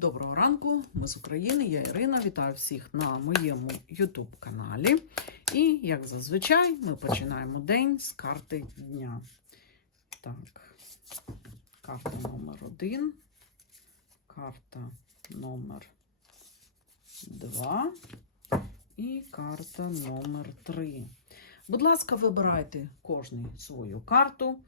Доброго ранку, ми з України, я Ірина. Вітаю всіх на моєму YouTube каналі. І, як зазвичай, ми починаємо день з карти дня. Так, карта номер один, карта номер два і карта номер три. Будь ласка, вибирайте кожний свою карту.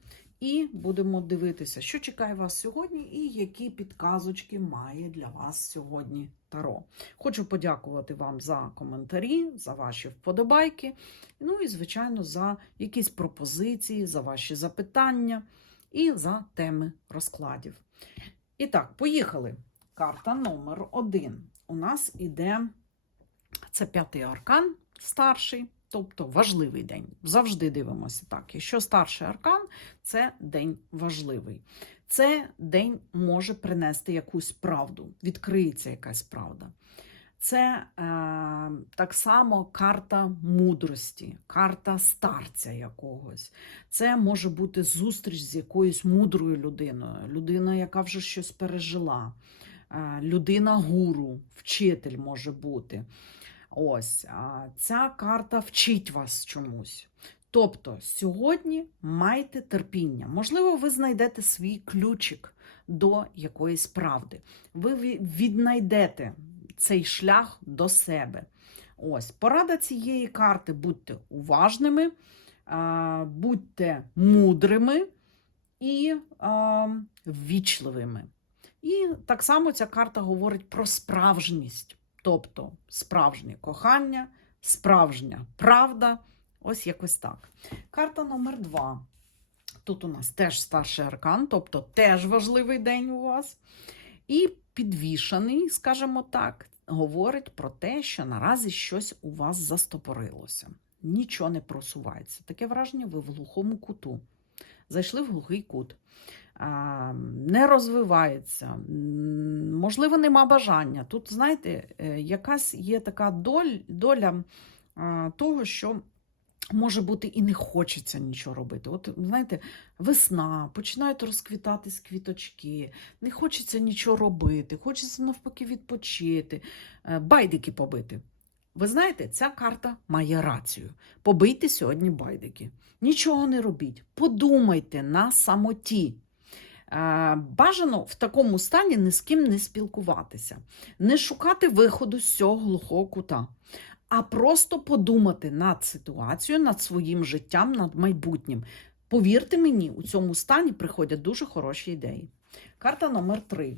І будемо дивитися, що чекає вас сьогодні, і які підказочки має для вас сьогодні Таро. Хочу подякувати вам за коментарі, за ваші вподобайки, ну і, звичайно, за якісь пропозиції, за ваші запитання і за теми розкладів. І так, поїхали. Карта номер один. У нас іде це п'ятий аркан, старший. Тобто важливий день. Завжди дивимося так. Якщо старший аркан, це день важливий. Це день може принести якусь правду, відкриється якась правда. Це е, так само карта мудрості, карта старця якогось. Це може бути зустріч з якоюсь мудрою людиною, людина, яка вже щось пережила, е, людина гуру, вчитель може бути. Ось ця карта вчить вас чомусь. Тобто, сьогодні майте терпіння. Можливо, ви знайдете свій ключик до якоїсь правди. Ви віднайдете цей шлях до себе. Ось, порада цієї карти: будьте уважними, будьте мудрими і ввічливими. І так само ця карта говорить про справжність. Тобто справжнє кохання, справжня правда. Ось якось так. Карта номер два. Тут у нас теж старший аркан, тобто теж важливий день у вас. І підвішаний, скажімо так, говорить про те, що наразі щось у вас застопорилося. Нічого не просувається. Таке враження, ви в глухому куту. Зайшли в глухий кут не розвивається, можливо, нема бажання. Тут, знаєте, е, якась є така доль, доля того, що. Може бути, і не хочеться нічого робити. От, знаєте, весна, починають розквітатись квіточки, не хочеться нічого робити, хочеться навпаки відпочити, е, байдики побити. Ви знаєте, ця карта має рацію. Побийте сьогодні байдики. Нічого не робіть. Подумайте на самоті. Бажано в такому стані ні з ким не спілкуватися, не шукати виходу з цього глухого кута, а просто подумати над ситуацією, над своїм життям, над майбутнім. Повірте мені, у цьому стані приходять дуже хороші ідеї. Карта номер 3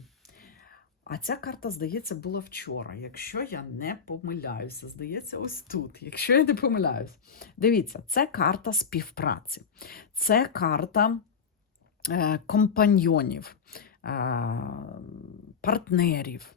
А ця карта, здається, була вчора. Якщо я не помиляюся, здається, ось тут. Якщо я не помиляюся, дивіться, це карта співпраці. Це карта. Е, компаньйонів, е, партнерів.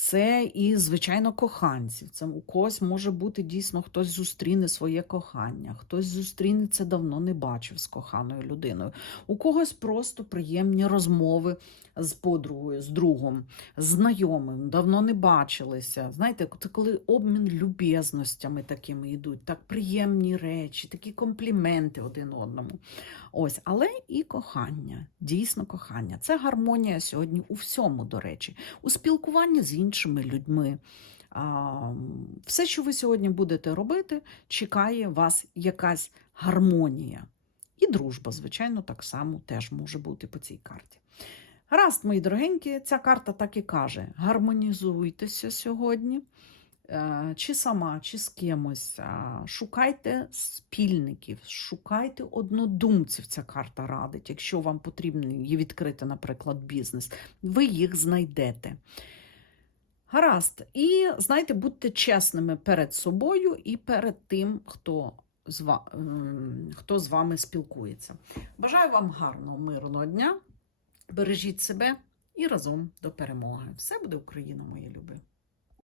Це і, звичайно, коханців. Це у когось може бути дійсно хтось зустріне своє кохання, хтось зустрінеться давно не бачив з коханою людиною. У когось просто приємні розмови з подругою, з другом, знайомим, давно не бачилися. Знаєте, це коли обмін люб'язностями такими йдуть, так приємні речі, такі компліменти один одному. Ось, але і кохання, дійсно кохання. Це гармонія сьогодні у всьому, до речі, у спілкуванні з іншими людьми. Все, що ви сьогодні будете робити, чекає вас якась гармонія. І дружба, звичайно, так само теж може бути по цій карті. Гаразд, мої дорогенькі, ця карта так і каже: гармонізуйтеся сьогодні, е, чи сама, чи з кимось. Шукайте спільників, шукайте однодумців. Ця карта радить. Якщо вам потрібно її відкрити, наприклад, бізнес, ви їх знайдете. Гаразд. І, знаєте, будьте чесними перед собою і перед тим, хто з, хто з вами спілкується. Бажаю вам гарного, мирного дня! Бережіть себе і разом до перемоги. Все буде Україна, мої люби!